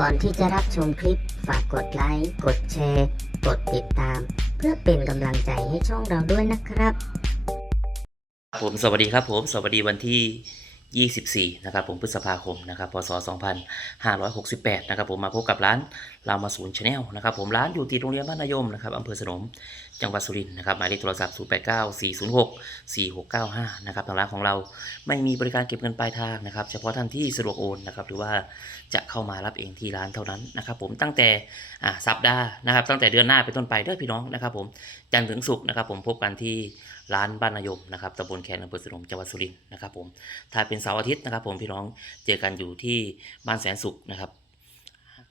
ก่อนที่จะรับชมคลิป ฝากกดไลค์ กดแชร์ กดติดตาม เพื่อเป็นกำลังใจให้ช่องเราด้วยนะครับ ผมสวัสดีครับผมสวัสดีวันที่ 24 นะครับผมพฤษภาคมนะครับพศ 2568 นะครับผมมาพบกับร้านรามาศูนย์ชาแนลนะครับผมร้านอยู่ติดโรงเรียนบ้านนายมนะครับอำเภอสนมจังหวัดสุรินทร์นะครับหมายเลขโทรศัพท์ 089 406 4695 นะครับทางร้านของเราไม่มีบริการเก็บเงินปลายทางนะครับ เฉพาะท่านที่สะดวกโอนนะครับหรือว่าจะเข้ามารับเองที่ร้านเท่านั้นนะครับผมตั้งแต่สัปดาห์นะครับตั้งแต่เดือนหน้าเป็นต้นไปเด้อพี่น้องนะครับผมจันทร์ถึงศุกร์นะครับผมพบกันที่ร้านบ้านนายมนะครับตำบลแคนอำเภอสุนมจังหวัดสุรินทร์นะครับผมถ้าเป็นเสาร์อาทิตย์นะครับผมพี่น้องเจอกันอยู่ที่บ้านแสนสุขนะครับ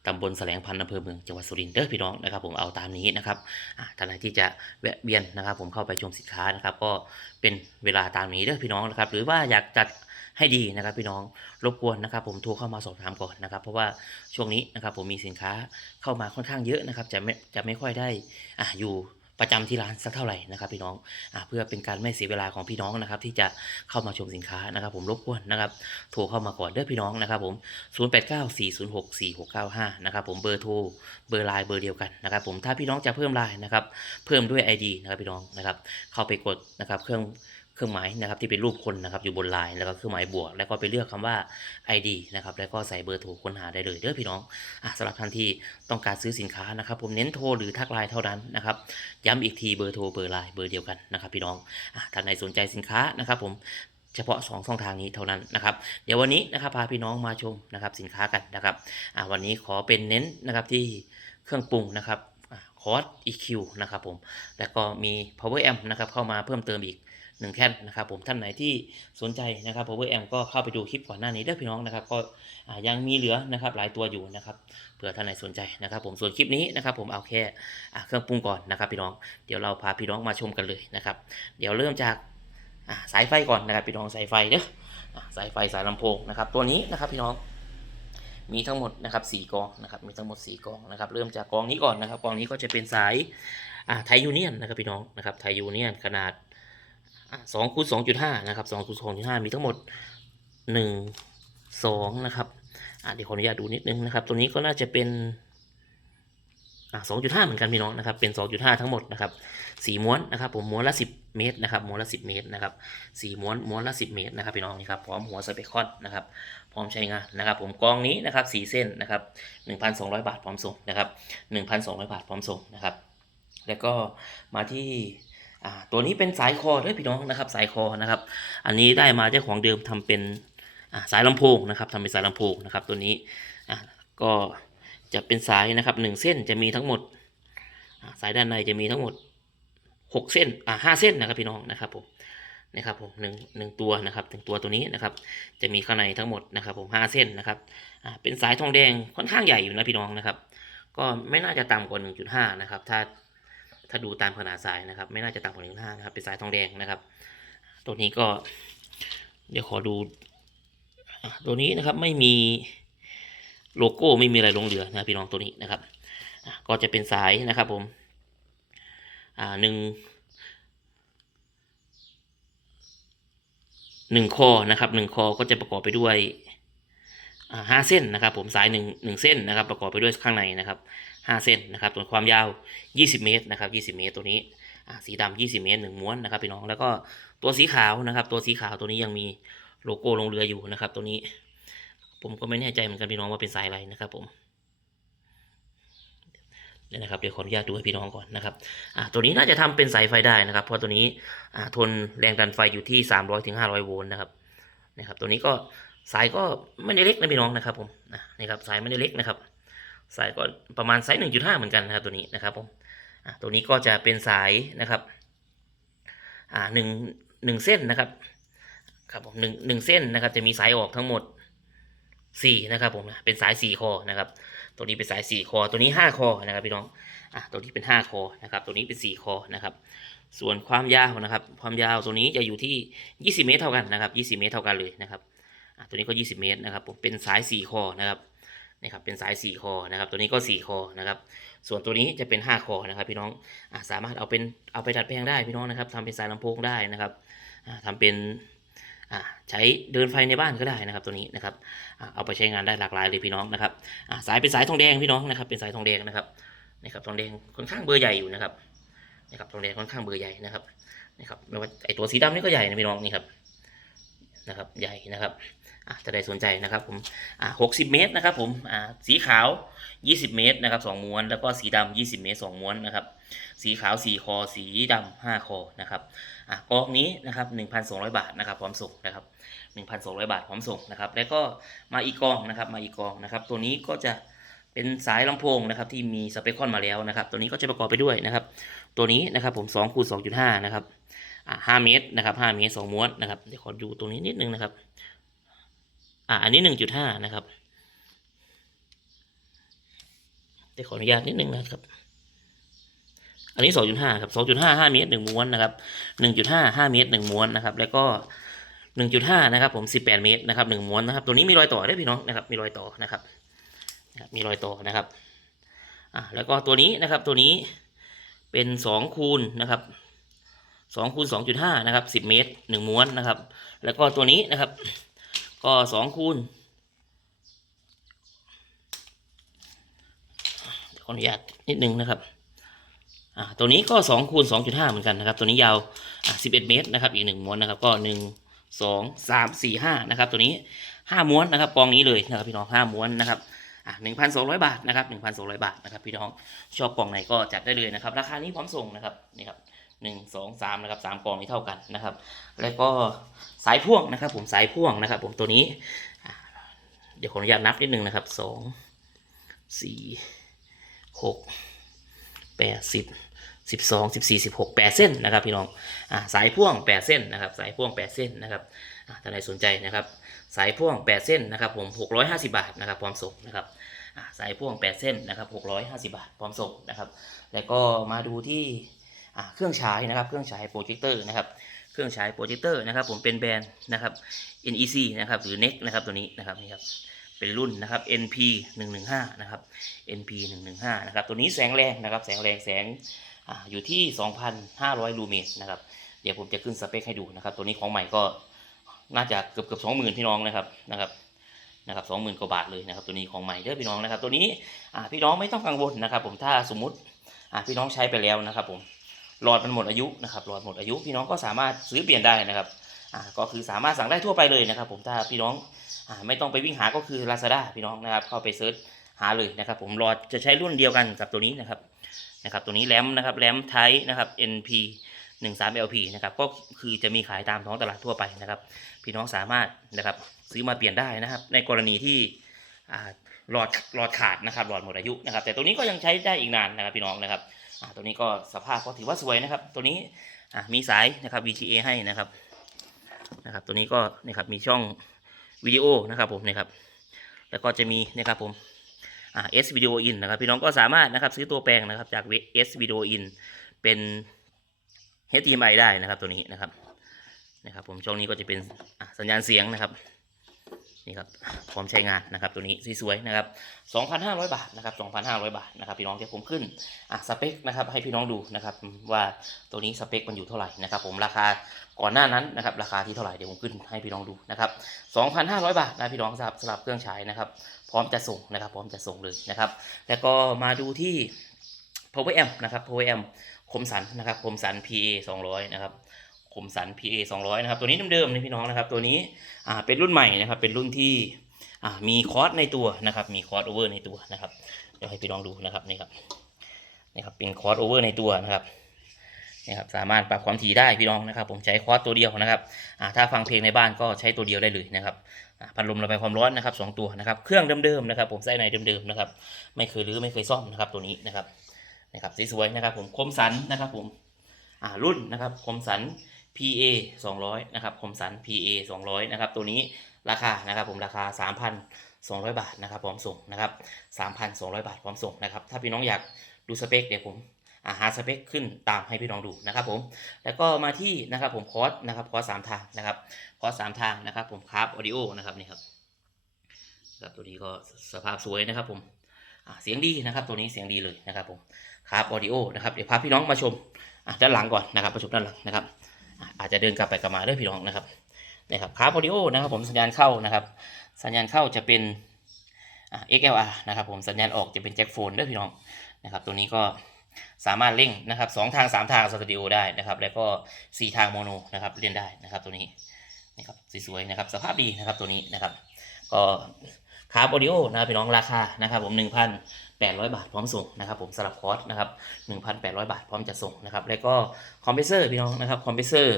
ตำบลแสลงพันธ์อำเภอเมืองจังหวัดสุรินทร์เด้อพี่น้องนะครับผมเอาตามนี้นะครับท่านใดที่จะแวะเวียนนะครับ ผมเข้าไปชมสินค้านะครับ ก็เป็นเวลาตามนี้เด้อพี่น้องนะครับ หรือว่าอยากจัดให้ดีนะครับพี่น้องรบกวนนะครับ ผมโทรเข้ามาสอบถามก่อนนะครับ เพราะว่าช่วงนี้นะครับผมมีสินค้าเข้ามาค่อนข้างเยอะนะครับ จะไม่จะไม่ค่อยได้อ่าอยู่ ประจำที่ร้านสักเท่าไหร่นะครับพี่น้องอเพื่อเป็นการไม่เสียเวลาของพี่น้องนะครับที่จะเข้ามาชมสินค้านะครับ ผมรบกวนนะครับโทรเข้ามาก่อนเด้อพี่น้องนะครับผม 0894064695 นะครับผมเบอร์โทรเบอร์ไลน์เบอร์เดียวกันนะครับผมถ้าพี่น้องจะเพิ่มไลน์นะครับเพิ่มด้วย ID นะครับพี่น้องนะครับเข้าไปกดนะครับเครื่อง เครื่องหมายนะครับที่เป็นรูปคนนะครับอยู่บนไลน์แล้วก็เครื่องหมายบวก แล้วก็ไปเลือกคำว่า ID นะครับแล้วก็ใส่เบอร์โทรค้นหาได้เลยเด้อพี่น้องอะสำหรับท่านที่ต้องการซื้อสินค้านะครับ ผมเน้นโทรหรือทักไลน์เท่านั้นนะครับย้ำอีกทีเบอร์โทรเบอร์ไลน์เบอร์เดียวกันนะครับพี่น้องอะท่านใดสนใจสินค้านะครับ ผมเฉพาะ2ช่องทางนี้เท่านั้นนะครับ เดี๋ยววันนี้นะครับพาพี่น้องมาชมนะครับสินค้ากันนะครับอะวันนี้ขอเป็นเน้นนะครับที่เครื่องปรุงนะครับคอร์ส EQ นะครับผม แล้วก็มี power amp นะครับเข้ามาเพิ่มเติมอีก หนึ่งแท่นนะครับผมท่านไหนที่สนใจนะครับ power amp ก็เข้าไปดูคลิปก่อนหน้านี้เด้พี่น้องนะครับก็ยังมีเหลือนะครับหลายตัวอยู่นะครับเผื่อท่านไหนสนใจนะครับ ผมส่วนคลิปนี้นะครับ ผมเอาแค่เครื่องปรุงก่อนนะครับ พี่น้องเดี๋ยวเราพาพี่น้องมาชมกันเลยนะครับ เดี๋ยวเริ่มจากสายไฟก่อนนะครับพี่น้องสายไฟเด้อสายไฟสายลำโพงนะครับ ตัวนี้นะครับพี่น้องมีทั้งหมดนะครับสี่กองนะครับมีทั้งหมดสี่กองนะครับเริ่มจากกองนี้ก่อนนะครับกองนี้ก็จะเป็นสายไทยูเนียนนะครับพี่น้องนะครับไทยูเนียนขนาด สองคูณสองจุดห้านะครับสองคูณสองจุดห้ามีทั้งหมดหนึ่งสองนะครับเดี๋ยวขออนุญาตดูนิดนึงนะครับ ตัวนี้ก็น่าจะเป็นสอ่า2.5เหมือนกันพี่น้องนะครับ เป็น2.5ทั้งหมดนะครับสี่ม้วนนะครับ ผมม้วนละ10เมตรนะครับ ม้วนละ10เมตรนะครับสี่ม้วนม้วนละ10เมตรนะครับพี่น้องนี่ครับพร้อมหัวสเปคคอนนะครับ พร้อมใช้งานนะครับ ผมกองนี้นะครับ4เส้นนะครับ1,200บาทพร้อมส่งนะครับ1,200บาทพร้อมส่งนะครับ แล้วก็มาที่ ตัวนี้เป็นสายคอด้วยพี่น้องนะครับ สายคอนะครับ อันนี้ได้มาเจ้าของเดิมทำเป็นสายลำโพงนะครับทำเป็นสายลำโพงนะครับ ตัวนี้ก็จะเป็นสายนะครับหนึ่งเส้นจะมีทั้งหมดสายด้านในจะมีทั้งหมดหกเส้นอ่าห้าเส้นนะครับพี่น้องนะครับผมนะครับผมหนึ่งหนึ่งตัวนะครับหนึ่งตัวตัวนี้นะครับจะมีข้างในทั้งหมดนะครับผมห้าเส้นนะครับอ่าเป็นสายทองแดงค่อนข้างใหญ่อยู่นะพี่น้องนะครับ ก็ไม่น่าจะต่ำกว่าหนึ่งจุดห้านะครับ ถ้า ถ้าดูตามขนาดสายนะครับ ไม่น่าจะต่ำกว่าหนึ่งห้านะครับ เป็นสายทองแดงนะครับ ตัวนี้ก็ เดี๋ยวขอดู ตัวนี้นะครับไม่มีโลโก้ไม่มีอะไรลงเหลือนะพี่น้องตัวนี้นะครับ ก็จะเป็นสายนะครับผม อ่าหนึ่งหนึ่งคอนะครับหนึ่งคอก็จะประกอบไปด้วยห้าเส้นนะครับ ผมสายหนึ่งหนึ่งเส้นนะครับ ประกอบไปด้วยข้างในนะครับ ห้าเส้นนะครับส่วนความยาว 20 เมตรนะครับ 20 เมตรตัวนี้สีดำ20 เมตรหนึ่งม้วนนะครับพี่น้องแล้วก็ตัวสีขาวนะครับ ตัวสีขาวตัวนี้ยังมีโลโก้ลงเรืออยู่นะครับ ตัวนี้ ผมก็ไม่แน่ใจเหมือนกันพี่น้องว่าเป็นสายอะไรนะครับผมเดี๋ยวนะครับเดี๋ยวขออนุญาตดูให้พี่น้องก่อนนะครับอ่าตัวนี้น่าจะทำเป็นสายไฟได้นะครับ เพราะตัวนี้อ่าทนแรงดันไฟอยู่ที่ 300ถึง500โวลต์นะครับนะครับ ตัวนี้ก็สายก็ไม่ได้เล็กนะพี่น้องนะครับผมอะนี่ครับสายไม่ได้เล็กนะครับ สายก็ประมาณไซส์1.5 เหมือนกันนะครับตัวนี้นะครับผมตัวนี้ก็จะเป็นสายนะครับอ่าหนึ่งหนึ่งเส้นนะครับครับผมหนึ่งหนึ่งเส้นนะครับ จะมีสายออกทั้งหมดสี่นะครับผมนะเป็นสายสี่คอนะครับ ตัวนี้เป็นสายสี่คอ ตัวนี้ห้าคอนะครับพี่น้องอะตัวนี้เป็นห้าคอนะครับ ตัวนี้เป็นสี่คอนะครับ ส่วนความยาวนะครับ ความยาวตัวนี้จะอยู่ที่ยี่สิบเมตรเท่ากันนะครับยี่สิบเมตรเท่ากันเลยนะครับอะตัวนี้ก็ยี่สิบเมตรนะครับผมเป็นสายสี่คอนะครับ นี่ครับเป็นสายสี่คอนะครับ ตัวนี้ก็สี่คอนะครับ ส่วนตัวนี้จะเป็นห้าคอนะครับ พี่น้องอสามารถเอาเป็นเอาไปดัดแปลงได้พี่น้องนะครับทำเป็นสายลำโพงได้นะครับอะทำเป็นใช้เดินไฟในบ้านก็ได้นะครับตัวนี้นะครับเอาไปใช้งานได้หลากหลายเลยพี่น้องนะครับสายเป็นสายทองแดงพี่น้องนะครับ เป็นสายทองแดงนะครับนะครับทองแดงค่อนข้างเบอร์ใหญ่อยู่นะครับนะครับทองแดงค่อนข้างเบอร์ใหญ่นะครับนะครับไม่ว่าไอตัวสีดำนี่ก็ใหญ่นะพี่น้องนี่ครับนะครับใหญ่นะครับ จะได้สนใจนะครับผมหกสิบเมตรนะครับผมสีขาว 20 เมตรนะครับสองม้วน แล้วก็สีดำ20 เมตรสองม้วนนะครับ สีขาว 4 คอ สีดำ5คอนะครับกองนี้นะครับ 1,200 บาทนะครับพร้อมส่งนะครับ1,200 บาทพร้อมส่งนะครับ แล้วก็มาอีกกองนะครับ มาอีกกองนะครับ ตัวนี้ก็จะเป็นสายลำโพงนะครับที่มีสเปคคอนมาแล้วนะครับ ตัวนี้ก็จะประกอบไปด้วยนะครับ ตัวนี้นะครับผม2คูณ2.5 นะครับอะ5เมตรนะครับ5เมตร2ม้วนนะครับเดี๋ยวขอดูตรงนี้นิดนึงนะครับ อะอันนี้1.5นะครับเดี๋ยวขออนุญาตนิดนึงนะครับ อันนี้2.5ครับ2.5 5เมตร1ม้วนนะครับ1.5 5เมตร1ม้วนนะครับ แล้วก็1.5นะครับ ผม18เมตรนะครับ1ม้วนนะครับ ตัวนี้มีรอยต่อได้พี่น้องนะครับ มีรอยต่อนะครับ มีรอยต่อนะครับ อ่าแล้วก็ตัวนี้นะครับ ตัวนี้เป็น2คูณนะครับ2คูณ2.5นะครับ10เมตร1ม้วนนะครับ แล้วก็ตัวนี้นะครับ ก็2คูณขออนุญาตนิดนึงนะครับตัวนี้ก็2คูณ2.5 เหมือนกันนะครับ ตัวนี้ยาว11 เมตรนะครับ อีก 1 ม้วนนะครับ ก็ 1 2 3 4 5นะครับ ตัวนี้ 5 ม้วนนะครับกองนี้เลยนะครับพี่น้อง 5 ม้วนนะครับอ่า1,200บาทนะครับ1,200บาทนะครับพี่น้อง ชอบกล่องไหนก็จัดได้เลยนะครับ ราคานี้พร้อมส่งนะครับ นี่ครับ หนึ่งสองสามนะครับสามกองนี้เท่ากันนะครับ แล้วก็สายพ่วงนะครับ ผมสายพ่วงนะครับ ผมตัวนี้ เดี๋ยวขออนุญาตนับนิดนึงนะครับสองสี่หกแปดสิบสิบสองสิบสี่สิบหกแปดเส้นนะครับพี่น้องอ่าสายพ่วงแปดเส้นนะครับ สายพ่วงแปดเส้นนะครับอ่าท่านใดสนใจนะครับ สายพ่วงแปดเส้นนะครับ ผมหกร้อยห้าสิบาทนะครับพร้อมส่งนะครับอ่าสายพ่วงแปดเส้นนะครับหกร้อยห้าสิบาทพร้อมส่งนะครับ แล้วก็มาดูที่ เครื่องฉายนะครับ เครื่องฉายโปรเจคเตอร์นะครับ เครื่องฉายโปรเจคเตอร์นะครับผมเป็นแบรนด์นะครับ NEC นะครับหรือ NEC นะครับตัวนี้นะครับนี่ครับเป็นรุ่นนะครับ NP 115นะครับ NP 115นะครับตัวนี้แสงแรงนะครับแสงแรงแสงออยู่ที่ 2,500 ลูเมนนะครับเดี๋ยวผมจะขึ้นสเปคให้ดูนะครับตัวนี้ของใหม่ก็น่าจะเกือบเกือบสองหมื่นพี่น้องนะครับนะครับนะครับสองหมื่นกว่าบาทเลยนะครับตัวนี้ของใหม่เด้อพี่น้องนะครับตัวนี้พี่น้องไม่ต้องกังวลนะครับ ผมถ้าสมมติพี่น้องใช้ไปแล้วนะครับผม หลอดมันหมดอายุนะครับหลอดหมดอายุพี่น้องก็สามารถซื้อเปลี่ยนได้นะครับอ่าก็คือสามารถสั่งได้ทั่วไปเลยนะครับ ผมถ้าพี่น้องอ่าไม่ต้องไปวิ่งหาก็คือ Lazada พี่น้องนะครับเข้าไปเซิร์ชหาเลยนะครับ ผมรอดจะใช้รุ่นเดียวกันกับตัวนี้นะครับนะครับตัวนี้แรมนะครับแรมไทนะครับ NP 13 LP นะครับก็คือจะมีขายตามท้องตลาดทั่วไปนะครับ พี่น้องสามารถนะครับซื้อมาเปลี่ยนได้นะครับ ในกรณีที่หลอดหลอดขาดนะครับหลอดหมดอายุนะครับ แต่ตัวนี้ก็ยังใช้ได้อีกนานนะครับพี่น้องนะครับ ตัวนี้ก็สภาพก็ถือว่าสวยนะครับ ตัวนี้มีสายนะครับ VGA ให้นะครับนะครับ ตัวนี้ก็นะครับมีช่องวิดีโอนะครับผมนะครับ แล้วก็จะมีนะครับผมอ่า S Video In นะครับพี่น้องก็สามารถนะครับซื้อตัวแปลงนะครับจาก S Video In เป็น HDMI ได้นะครับตัวนี้นะครับนะครับผมช่องนี้ก็จะเป็นสัญญาณเสียงนะครับ นี่ครับพร้อมใช้งานนะครับตัวนี้สวยๆนะครับ 2,500 บาทนะครับ 2,500 บาทนะครับพี่น้องจะผมขึ้นอะสเปคนะครับให้พี่น้องดูนะครับว่าตัวนี้สเปคมันอยู่เท่าไหร่นะครับ ผมราคาก่อนหน้านั้นนะครับราคาที่เท่าไหร่เดี๋ยวผมขึ้นให้พี่น้องดูนะครับ 2,500 บาทนะพี่น้องสำหรับสำหรับเครื่องฉายนะครับ พร้อมจะส่งนะครับ พร้อมจะส่งเลยนะครับ แล้วก็มาดูที่ power amp นะครับ power amp คมสันนะครับคมสัน PA 200 นะครับ คมสัน PA 200 นะครับ ตัวนี้เดิมๆนี่พี่น้องนะครับ ตัวนี้เป็นรุ่นใหม่นะครับ เป็นรุ่นที่มีคอร์สในตัวนะครับ มีคอร์สโอเวอร์ในตัวนะครับ เดี๋ยวให้พี่น้องดูนะครับนี่ครับนี่ครับเป็นคอร์สโอเวอร์ในตัวนะครับนี่ครับสามารถปรับความถี่ได้พี่น้องนะครับ ผมใช้คอร์สตัวเดียวนะครับถ้าฟังเพลงในบ้านก็ใช้ตัวเดียวได้เลยนะครับพัดลมระบายความร้อนนะครับสองตัวนะครับ เครื่องเดิมๆนะครับ ผมไส้ในเดิมๆนะครับ ไม่เคยรื้อไม่เคยซ่อมนะครับ ตัวนี้นะครับนะครับสวยๆนะครับ ผมคมสันนะครับ ผมรุ่นนะครับคมสัน PA 200นะครับคมสัน PA 200นะครับตัวนี้ราคานะครับผมราคา 3,200 บาทนะครับพร้อมส่งนะครับ 3,200 บาทพร้อมส่งนะครับถ้าพี่น้องอยากดูสเปคเดี๋ยวผมอาหาสเปคขึ้นตามให้พี่น้องดูนะครับผมแล้วก็มาที่นะครับผมคอร์สนะครับคอร์สสามทางนะครับคอร์สสามทางนะครับผมคราฟออดิโอนะครับนี่ครับครับตัวนี้ก็สภาพสวยนะครับผมเสียงดีนะครับตัวนี้เสียงดีเลยนะครับผมคราฟออดิโอนะครับเดี๋ยวพาพี่น้องมาชมด้านหลังก่อนนะครับมาชมด้านหลังนะครับ อาจจะเดินกลับไปกลับมาด้วยพี่น้องนะครับนะครับคาร์บอดิโอนะครับผมสัญญาณเข้านะครับ สัญญาณเข้าจะเป็นอ่า XLR นะครับผมสัญญาณออกจะเป็นแจ็คโฟนด้อพี่น้องนะครับตัวนี้ก็สามารถเล่งนะครับสองทางสามทางสตูดิโอได้นะครับ แล้วก็สี่ทางโมโนนะครับเล่นได้นะครับตัวนี้นะครับสวยๆนะครับสภาพดีนะครับตัวนี้นะครับ ก็คาร์บอดิโอนะครับพี่น้องราคานะครับผมหนึ่งพัน 800 บาทพร้อมส่งนะครับผมสลับคอร์สนะครับ 1,800 บาทพร้อมจะส่งนะครับ แล้วก็คอมเพรสเซอร์พี่น้องนะครับคอมเพรสเซอร์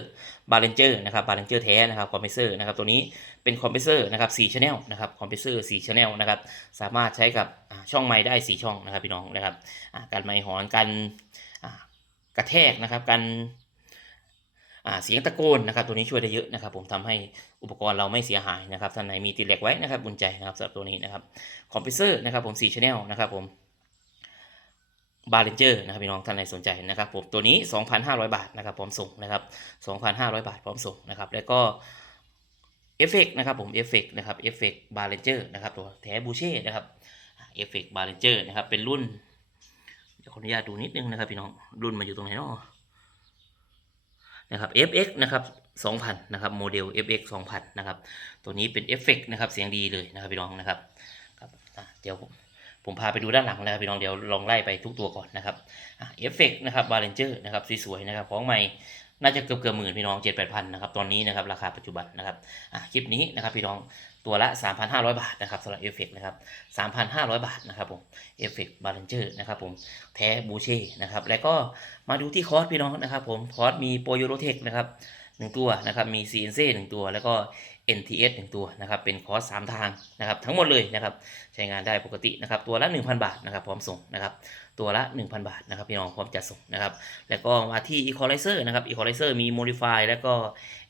บาเลนเจอร์นะครับบาเลนเจอร์แท้นะครับคอมเพรสเซอร์นะครับตัวนี้เป็นคอมเพรสเซอร์นะครับ4 channel นะครับคอมเพรสเซอร์4 channel นะครับสามารถใช้กับช่องไม้ได้ 4 ช่องนะครับพี่น้องนะครับการไม้หอนการกระแทกนะครับการ เสียงตะโกนนะครับ ตัวนี้ช่วยได้เยอะนะครับ ผมทำให้อุปกรณ์เราไม่เสียหายนะครับท่านไหนมีติดเหล็กไว้นะครับบุญใจนะครับสำหรับตัวนี้นะครับคอมเพรสเซอร์นะครับผม4 channel นะครับผมบาร์เลนเจอร์นะครับพี่น้องท่านใดสนใจนะครับผมตัวนี้ 2,500 บาทนะครับพร้อมส่งนะครับ 2,500 บาทพร้อมส่งนะครับแล้วก็เอฟเฟกนะครับผมเอฟเฟกนะครับเอฟเฟกบาร์เลนเจอร์นะครับตัวแท้บูเช่นะครับเอฟเฟกบาร์เลนเจอร์นะครับเป็นรุ่นเดี๋ยวขออนุญาตดูนิดนึงนะครับพี่น้องรุ่นมาอยู่ตรงไหนเนาะ นะครับ FX นะครับ2,000นะครับโมเดล FX 2,000นะครับตัวนี้เป็นเอฟเฟกนะครับเสียงดีเลยนะครับพี่น้องนะครับครับเดี๋ยวผมผมพาไปดูด้านหลังนะครับพี่น้องเดี๋ยวลองไล่ไปทุกตัวก่อนนะครับเอฟเฟกนะครับบาเลนเจอร์นะครับสวยๆนะครับของใหม่ น่าจะเกือบเกือบหมื่นพี่น้องเจ็ดแปดพันนะครับตอนนี้นะครับราคาปัจจุบันนะครับอะคลิปนี้นะครับพี่น้องตัวละ 3,500 บาทนะครับสำหรับเอฟเฟกนะครับ 3,500 บาทนะครับผมเอฟเฟกบาเลนเจอร์นะครับผมแท้บูเช่นะครับแล้วก็มาดูที่คอร์สพี่น้องนะครับผมคอร์สมีโปรยูโรเทคนะครับหนึ่งตัวนะครับมี CNC หนึ่งตัวแล้วก็ NTS หนึ่งตัวนะครับเป็นคอร์สสามทางนะครับทั้งหมดเลยนะครับใช้งานได้ปกตินะครับตัวละ 1,000 บาทนะครับพร้อมส่งนะครับ ตัวละ 1,000 บาทนะครับพี่น้องพร้อมจัดส่งนะครับ แล้วก็มาที่ Equalizer นะครับ Equalizer มี Modify แล้วก็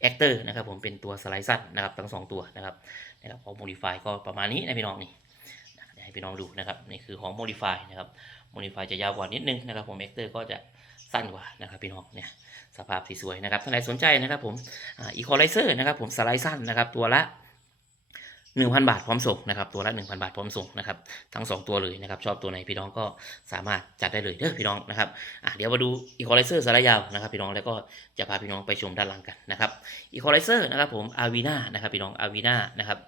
Actor นะครับผมเป็นตัวสไลด์สั้นนะครับทั้ง 2 ตัวนะครับนะครับพอ Modify ก็ประมาณนี้นะพี่น้องนี่ให้พี่น้องดูนะครับนี่คือของ Modify นะครับ Modify จะยาวกว่านิดนึงนะครับผม Actor ก็จะสั้นกว่านะครับพี่น้องเนี่ยสภาพสวยๆนะครับท่านใดสนใจนะครับผมอ่า Equalizer นะครับผมสไลด์สั้นนะครับตัวละ 1,000 บาทพร้อมส่งนะครับตัวละ 1,000 บาทพร้อมส่งนะครับทั้ง 2 ตัวเลยนะครับชอบตัวไหนพี่น้องก็สามารถจัดได้เลยเด้อพี่น้องนะครับอะเดี๋ยวมาดูอีคอไลเซอร์สายยาวนะครับพี่น้องแล้วก็จะพาพี่น้องไปชมด้านหลังกันนะครับอีคอไลเซอร์นะครับผมอาวีนานะครับพี่น้องอาวีนานะครับ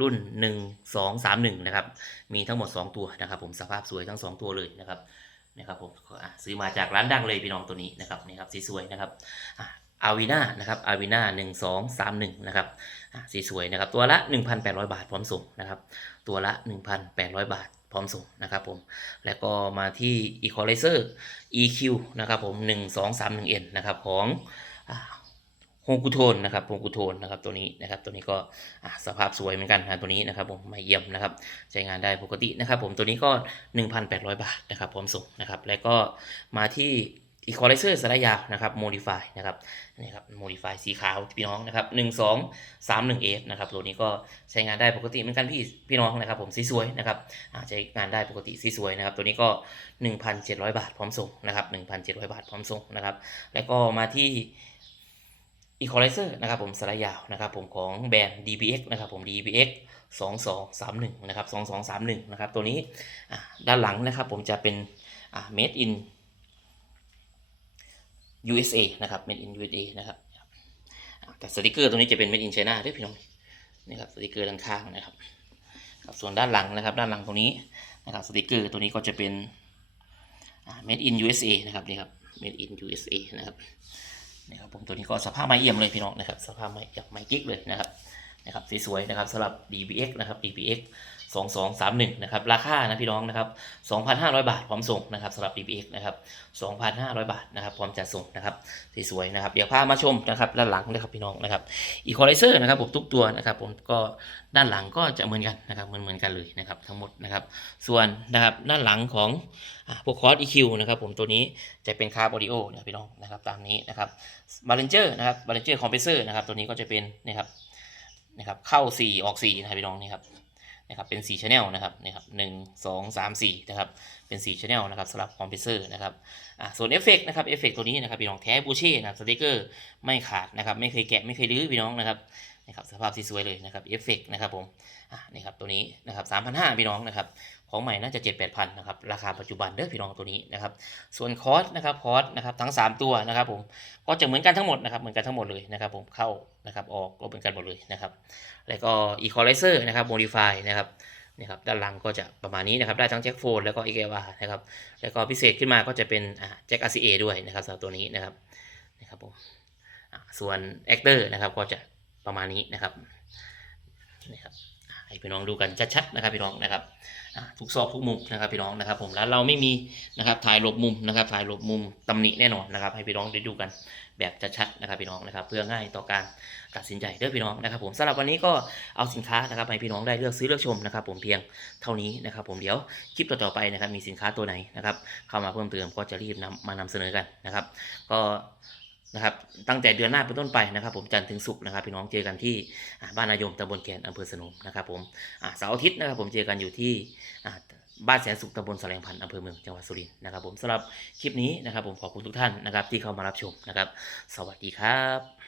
รุ่น 1 2 3 1นะครับมีทั้งหมด 2 ตัวนะครับผมสภาพสวยทั้ง 2 ตัวเลยนะครับนะครับผมซื้อมาจากร้านดังเลยพี่น้องตัวนี้นะครับนี่ครับสีสวยนะครับ อาวีนานะครับอาวีนาหนึ่งสองสามหนึ่งนะครับสีสวยนะครับ ตัวละ 1,800 บาทพร้อมส่งนะครับ ตัวละ 1,800 บาทพร้อมส่งนะครับผม แล้วก็มาที่ Equalizer EQ นะครับผม 1231N นะครับของโฮกุโทนนะครับโฮกุโทนนะครับตัวนี้นะครับตัวนี้ก็สภาพสวยเหมือนกันนะตัวนี้นะครับผมไม่เยี่ยมนะครับใช้งานได้ปกตินะครับผมตัวนี้ก็ 1,800 บาทนะครับพร้อมส่งนะครับแล้วก็มาที่ Equalizer สายยาวนะครับ Modify นะครับนี่ครับ Modify สีขาวพี่น้องนะครับ1 2 3 1 s นะครับตัวนี้ก็ใช้งานได้ปกติเหมือนกันพี่พี่น้องนะครับผมสีสวยนะครับอ่าใช้งานได้ปกติสีสวยนะครับตัวนี้ก็ 1,700 บาทพร้อมส่งนะครับ1,700 บาทพร้อมส่งนะครับแล้วก็มาที่ Equalizer นะครับผมสายยาวนะครับผมของแบรนด์ DBX นะครับผม DBX 2231นะครับ2231นะครับตัวนี้ด้านหลังนะครับผมจะเป็นอ่า made in USA นะครับ made in USA นะครับแต่สติกเกอร์ตัวนี้จะเป็น made in China ด้วยพี่น้องนี่ครับสติกเกอร์ด้านข้างนะครับครับส่วนด้านหลังนะครับ ด้านหลังตรงนี้นะครับสติกเกอร์ตัวนี้ก็จะเป็น made in USA นะครับนี่ครับ made in USA นะครับนี่ครับผมตัวนี้ก็สภาพไม่เอี่ยมเลยพี่น้องนะครับ สภาพไม่เอี่ยมไม่กิ๊กเลยนะครับนะครับสวยๆนะครับสำหรับ DBX นะครับ DBX 2231นะครับราคานะพี่น้องนะครับ2,500 บาทพร้อมส่งนะครับสำหรับ DBX นะครับ2,500 บาทนะครับพร้อมจัดส่งนะครับสวยๆนะครับเดี๋ยวพามาชมนะครับด้านหลังนะครับพี่น้องนะครับอีควอไลเซอร์นะครับผมทุกตัวนะครับผมก็ด้านหลังก็จะเหมือนกันนะครับเหมือนเหมือนกันเลยนะครับทั้งหมดนะครับส่วนนะครับด้านหลังของพวกคอร์ส EQ นะครับผมตัวนี้จะเป็นคาร์บอดิโอนะพี่น้องนะครับตามนี้นะครับบาเลนเจอร์นะครับบาเลนเจอร์คอมเพรสเซอร์นะครับตัวนี้ก็จะเป็นนะครับนะครับเข้า 4 ออก4นะครับพี่น้องนี่ครับ นะครับเป็น4 channel นะครับนะครับหนึ่งสองสามสี่นะครับเป็น4 channel นะครับสำหรับคอมเพรสเซอร์นะครับอ่าส่วนเอฟเฟกนะครับเอฟเฟกตัวนี้นะครับพี่น้องแท้บูเช่นะครับสติกเกอร์ไม่ขาดนะครับไม่เคยแกะไม่เคยรื้อพี่น้องนะครับนะครับสภาพสวยๆเลยนะครับเอฟเฟกนะครับผมอ่านี่ครับตัวนี้นะครับสามพันห้าพี่น้องนะครับ ของใหม่น่าจะ7 8 0 0 0นะครับราคาปัจจุบันเด้อพี่น้องตัวนี้นะครับส่วนคอร์สนะครับคอร์สนะครับทั้ง 3 ตัวนะครับผมก็จะเหมือนกันทั้งหมดนะครับเหมือนกันทั้งหมดเลยนะครับผมเข้านะครับออกก็เหมือนกันหมดเลยนะครับแล้วก็ equalizer นะครับ modify นะครับนี่ครับด้านหลังก็จะประมาณนี้นะครับได้ทั้งแจ็คโฟนแล้วก็ XLR นะครับแล้วก็พิเศษขึ้นมาก็จะเป็นแจ็ค RCA ด้วยนะครับสำหรับตัวนี้นะครับนะครับผมอ่าส่วน actor นะครับก็จะประมาณนี้นะครับนี่ครับให้พี่น้องดูกันชัดๆนะครับพี่น้องนะครับ ทุกซอกทุกมุมนะครับพี่น้องนะครับ ผมแล้วเราไม่มีนะครับถ่ายหลบมุมนะครับถ่ายหลบมุมตำหนิแน่นอนนะครับ ให้พี่น้องได้ดูกันแบบชัดๆนะครับพี่น้องนะครับ เพื่อง่ายต่อการตัดสินใจเด้อพี่น้องนะครับ ผมสำหรับวันนี้ก็เอาสินค้านะครับให้พี่น้องได้เลือกซื้อเลือกชมนะครับ ผมเพียงเท่านี้นะครับ ผมเดี๋ยวคลิปต่อๆไปนะครับมีสินค้าตัวไหนนะครับ เข้ามาเพิ่มเติมก็จะรีบนำมานำเสนอกันนะครับ ก็ นะครับตั้งแต่เดือนหน้าเป็นต้นไปนะครับ ผมจันทร์ถึงศุกร์นะครับ พี่น้องเจอกันที่บ้านนายมตำบลแกนอำเภอสนมนะครับผมเสาร์อาทิตย์นะครับ ผมเจอกันอยู่ที่บ้านแสนสุขตำบลแสลงพันธ์อำเภอเมืองจังหวัดสุรินทร์นะครับ ผมสำหรับคลิปนี้นะครับ ผมขอบคุณทุกท่านนะครับ ที่เข้ามารับชมนะครับ สวัสดีครับ